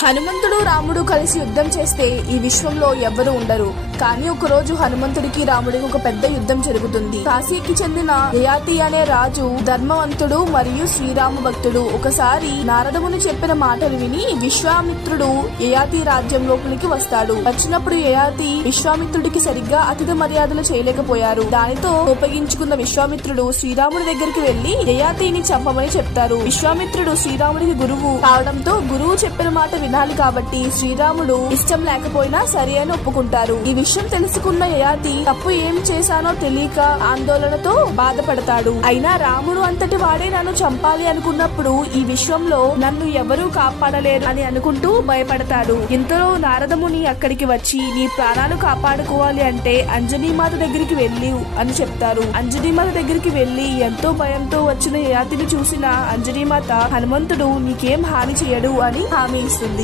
హనుమంతుడు రాముడు కలిసి యుద్ధం చేస్తే ఈ విశ్వంలో ఎవ్వరూ ఉండరు. కానీ ఒకరోజు హనుమంతుడికి రాముడికి ఒక పెద్ద యుద్ధం జరుగుతుంది. కాశీకి చెందిన యయాతి అనే రాజు ధర్మవంతుడు మరియు శ్రీరామ భక్తుడు. ఒకసారి నారదముని చెప్పిన మాటలు విని విశ్వామిత్రుడు యయాతి రాజ్యం లోపలికి వస్తాడు. వచ్చినప్పుడు యయాతి విశ్వామిత్రుడికి సరిగ్గా అతిథి మర్యాదలు చేయలేకపోయారు. దానితో ఉపయోగించుకున్న విశ్వామిత్రుడు శ్రీరాముడి దగ్గరికి వెళ్లి యయాతిని చంపమని చెప్తారు. విశ్వామిత్రుడు శ్రీరాముడికి గురువు కావడంతో గురువు చెప్పిన మాట వినాలి కాబట్టి శ్రీరాముడు ఇష్టం లేకపోయినా సరే అని ఒప్పుకుంటారు. ఈ విషయం తెలుసుకున్న యయాతి తప్పు ఏం చేశానో తెలియక ఆందోళనతో బాధపడతాడు. అయినా రాముడు అంతటి వాడే నన్ను చంపాలి అనుకున్నప్పుడు ఈ విశ్వంలో నన్ను ఎవరూ కాపాడలేరు అని అనుకుంటూ భయపడతాడు. ఇంతలో నారదముని అక్కడికి వచ్చి నీ ప్రాణాలు కాపాడుకోవాలి అంటే అంజనీమాత దగ్గరికి వెళ్ళు అని చెప్తారు. అంజనీమాత దగ్గరికి వెళ్లి ఎంతో భయంతో వచ్చిన యయాతిని చూసిన అంజనీమాత హనుమంతుడు నీకేం హాని చేయడు అని హామీ ఇస్తుంది.